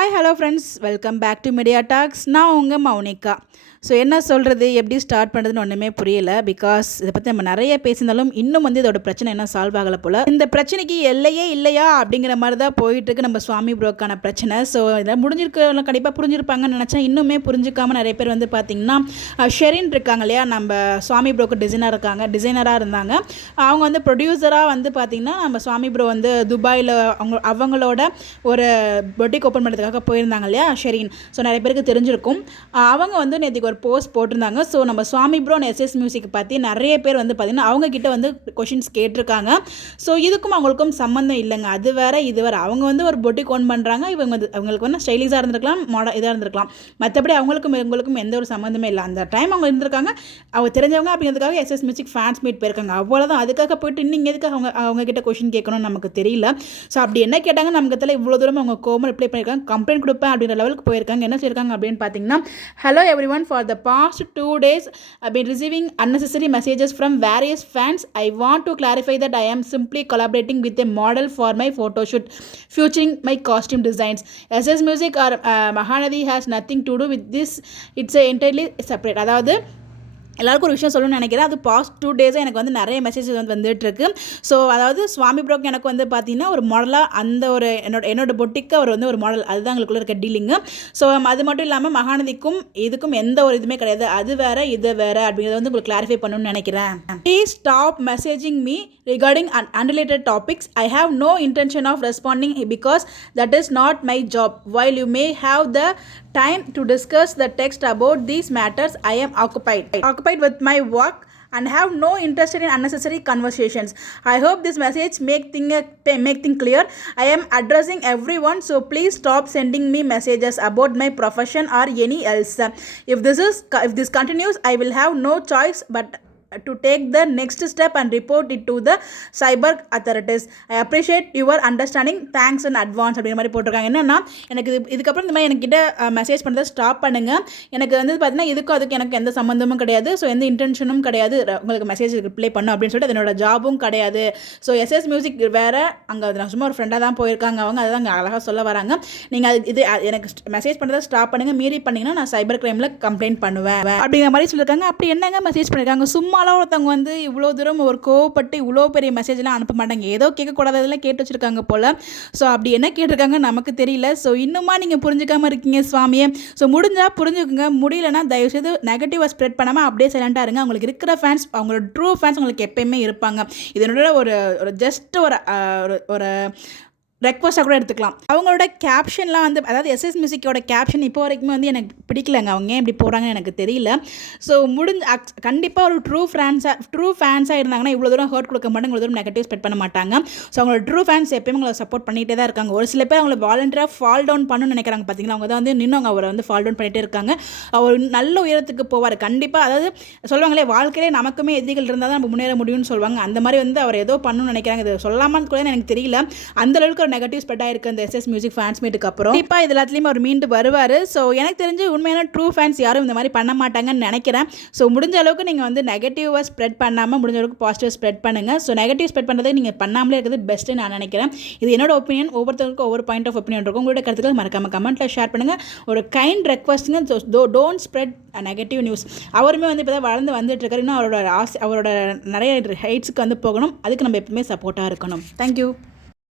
Hi hello friends, welcome back to media talks. நான் உங்கள் Mounika. So என்ன சொல்கிறது, எப்படி ஸ்டார்ட் பண்ணுறதுன்னு ஒன்றுமே புரியல. பிகாஸ் இதை பற்றி நம்ம நிறைய பேசியிருந்தாலும் இன்னும் இதோட பிரச்சனை என்ன சால்வ் ஆகலை போல். இந்த பிரச்சனைக்கு எல்லையே இல்லையா அப்படிங்கிற மாதிரி தான் போயிட்டுருக்கு நம்ம சுவாமி ப்ரோக்கான பிரச்சனை. ஸோ இதை முடிஞ்சிருக்க கண்டிப்பாக புரிஞ்சிருப்பாங்கன்னு நினச்சேன். இன்னுமே புரிஞ்சிக்காமல் நிறைய பேர் பார்த்திங்கன்னா ஷெரின் இருக்காங்க இல்லையா, நம்ம சுவாமி ப்ரோக்கு டிசைனராக இருந்தாங்க. அவங்க ப்ரொடியூசராக பார்த்திங்கன்னா நம்ம சுவாமி ப்ரோ துபாயில் அவங்களோட ஒரு பொட்டிக் ஓப்பன் பண்ணுறதுக்காக போயிருந்தாங்க இல்லையா ஷெரின். ஸோ நிறைய பேருக்கு தெரிஞ்சிருக்கும். அவங்க நேற்றுக்கு ஒரு போஸ்ட் போட்டிருந்தாங்க. ஸோ நம்ம சுவாமி ப்ரோ எஸ்எஸ் மியூசிக் பற்றி நிறைய பேர் பார்த்திங்கன்னா அவங்கக்கிட்ட கொஷின்ஸ் கேட்டிருக்காங்க. ஸோ இதுக்கும் அவங்களுக்கும் சம்மந்தம் இல்லைங்க. அது வேறு இது வேறு. அவங்க ஒரு பொட்டிக் ஓன் பண்ணுறாங்க. அவங்களுக்கு ஸ்டைலிஷாக இருந்திருக்கலாம், இதாக இருந்திருக்கலாம். மற்றபடி அவங்களுக்கும் எந்த ஒரு சம்மந்தமே இல்லை. அந்த டைம் அவங்க இருந்திருக்காங்க, அவங்க தெரிஞ்சவங்க அப்படிங்கிறதுக்காக எஸ்எஸ் மியூசிக் ஃபேன்ஸ் மீட் போயிருக்காங்க. அவ்வளோதான். அதுக்காக போயிட்டு இன்னும் எதுக்காக அவங்கக்கிட்ட கொஷின் கேட்கணும்னு நமக்கு தெரியல. ஸோ அப்படி என்ன கேட்டாங்க நமக்கு தெரியல. இவ்வளோ தூரம் அவங்க கோமல் ரிப்ளை பண்ணியிருக்காங்க, கம்ப்ளைண்ட் கொடுப்பேன் அப்படின்ற லெவலுக்கு போயிருக்காங்க. என்ன சொல்லியிருக்காங்க அப்படின்னு பார்த்தீங்கன்னா, hello everyone, for the past 2 days I've been receiving unnecessary messages from various fans. I want to clarify that I am simply collaborating with a model for my photo shoot featuring my costume designs. SS Music or Mahanadi has nothing to do with this. It's entirely separate. அதாவது எல்லாருக்கும் ஒரு விஷயம் சொல்லணும்னு நினைக்கிறேன். அது past 2 டேஸாக எனக்கு நிறைய மெசேஜஸ் வந்துட்டுருக்கு. ஸோ அதாவது சுவாமி ப்ரோக்கு எனக்கு பார்த்தீங்கன்னா ஒரு மாடலாக அந்த ஒரு என்னோட பொட்டிக்கு அவர் ஒரு மாடல், அதுதான் எங்களுக்குள்ள இருக்க டீலிங்கு. ஸோ அது மட்டும் இல்லாமல் மகாநதிக்கும் இதுக்கும் எந்த ஒரு இதுவுமே கிடையாது. அது வேறு இது வேறு அப்படிங்கிறத உங்களுக்கு கிளாரிஃபை பண்ணணும்னு நினைக்கிறேன். Please stop messaging me regarding unrelated topics. I have no intention of responding because that is not my job. While you may have the time to discuss the text about these matters, I am occupied with my work and have no interest in unnecessary conversations. I hope this message make thing clear. I am addressing everyone, so please stop sending me messages about my profession or any else. If this continues, I will have no choice but to take the next step and report it to the cyber authorities. I appreciate your understanding. Thanks in advance அப்படிங்கிற மாதிரி போட்டிருக்காங்க. என்னன்னா எனக்கு இதுக்கப்புறம் இந்த மாதிரி என்கிட்ட message பண்ணுறதை ஸ்டாப் பண்ணுங்கள். எனக்கு பார்த்தீங்கன்னா அதுக்கும் எனக்கு எந்த சம்மந்தமும் கிடையாது. ஸோ எந்த இன்டென்ஷனும் கிடையாது உங்களுக்கு மெசேஜ் ரிப்ளை பண்ணும் அப்படின்னு சொல்லிட்டு என்னோட ஜாபும் கிடையாது. ஸோ எஸ்எஸ் மியூசிக் வேறு, அங்கே நான் சும்மா ஒரு ஃப்ரெண்டாக தான் போயிருக்காங்க. அவங்க அதுதான் அங்கே அழகாக சொல்ல வராங்க. நீங்கள் இது எனக்கு மெசேஜ் பண்ணுறதை ஸ்டாப் பண்ணுங்கள். மீறி பண்ணிங்கன்னா நான் சைபர் கிரைமில் கம்ப்ளைண்ட் பண்ணுவேன் அப்படிங்கிற மாதிரி சொல்லியிருக்காங்க. அப்படி என்னங்க மெசேஜ் பண்ணியிருக்காங்க? சும்மா ஒருத்தவங்க இவ்வளோ தூரம் ஒரு கோவப்பட்டு இவ்வளோ பெரிய மெசேஜ்லாம் அனுப்ப மாட்டாங்க. ஏதோ கேட்கக்கூடாததெல்லாம் கேட்டு வச்சுருக்காங்க போல். ஸோ அப்படி என்ன கேட்டிருக்காங்க நமக்கு தெரியல. ஸோ இன்னுமா நீங்கள் புரிஞ்சுக்காமல் இருக்கீங்க சுவாமியே. ஸோ முடிஞ்சால் புரிஞ்சுக்குங்க, முடியலன்னா தயவுசெய்து நெகட்டிவாக ஸ்ப்ரெட் பண்ணாமல் அப்படியே சைலண்ட்டாக இருங்க. அவங்களுக்கு இருக்கிற ஃபேன்ஸ், அவங்களோட ட்ரூ ஃபேன்ஸ் உங்களுக்கு எப்பயுமே இருப்பாங்க. இதனோட ஒரு ஜஸ்ட் ஒரு ரெக்வஸ்ட்டாக கூட எடுத்துக்கலாம். அவங்களோட கேப்ஷன்லாம் அதாவது எஸ்எஸ் மியூசிக்கோட கேப்ஷன் இப்போ வரைக்குமே எனக்கு பிடிக்கலங்க. அவங்க ஏன் இப்படி போகிறாங்கன்னு எனக்கு தெரியல. ஸோ கண்டிப்பாக ஒரு ட்ரூ ஃபேன்ஸாக இருந்தாங்கன்னா இவ்வளோ தூரம் ஹர்ட் கொடுக்க மாட்டாங்க, இவ்வளோ தூரம் நெகட்டிவ் ஸ்ப்ரெட் பண்ண மாட்டாங்க. ஸோ அவங்களோட ட்ரூ ஃபேன்ஸ் எப்பயுமே அவங்களை சப்போர்ட் பண்ணிகிட்டே தான் இருக்காங்க. ஒரு சில பேர் அவங்களை வாலண்டியராக ஃபால் டவுன் பண்ணணும்னு நினைக்கிறாங்க. பார்த்தீங்கன்னா அவங்க தான் நின்று அவங்க அவரை ஃபால் டவுன் பண்ணிகிட்டே இருக்காங்க. அவர் நல்ல உயரத்துக்கு போவார் கண்டிப்பாக. அதாவது சொல்லுவாங்களே, வாழ்க்கையிலே நமக்குமே எதிரிகள் இருந்தால் தான் நம்ம முன்னேற முடியும்னு சொல்லுவாங்க. அந்த மாதிரி அவர் ஏதோ பண்ணணும்னு நினைக்கிறாங்க. இது சொல்லாமல் கூட எனக்கு தெரியல. அந்தளவுக்கு நெகட்டிவ் ஸ்ப்ரெட் ஆயிருக்கு அந்த எஸ்எஸ் மியூசிக் ஃபேன்ஸ் மீட்டுக்கு அப்புறம். இப்போ இது எல்லாத்துலேயும் அவர் மீண்டு வருவார். ஸோ எனக்கு தெரிஞ்சு உண்மையான ட்ரூ ஃபேன்ஸ் யாரும் இந்த மாதிரி பண்ண மாட்டாங்கன்னு நினைக்கிறேன். ஸோ முடிஞ்ச அளவுக்கு நீங்கள் நெகட்டிவாக ஸ்ப்ரெட் பண்ணாமல் முடிஞ்ச அளவுக்கு பாசிட்டிவ் ஸ்ப்ரெட் பண்ணுங்கள். ஸோ நெகட்டிவ் ஸ்ப்ரெட் பண்ணுறதை நீங்கள் பண்ணாமலே இருக்கிறது பெஸ்ட்டு நான் நினைக்கிறேன். இது என்னோட ஒப்பீனியன். ஒவ்வொருத்தருக்கும் ஒவ்வொரு பாயிண்ட் ஆஃப் ஒப்பீனியன் இருக்கும். உங்களோட கருத்துக்கள் மறக்காமல் கமெண்ட்டில் ஷேர் பண்ணுங்கள். ஒரு கைண்ட் ரெக்வஸ்ட்டுங்க, டோன்ட் ஸ்ப்ரெட் நெகட்டிவ் நியூஸ். அவருமே இப்போ தான் வளர்ந்து வந்துட்டு இருக்காரு. இன்னும் அவரோட நிறைய ஹைட்ஸுக்கு போகணும். அதுக்கு நம்ம எப்பவுமே சப்போர்ட்டாக இருக்கணும். தேங்க்யூ.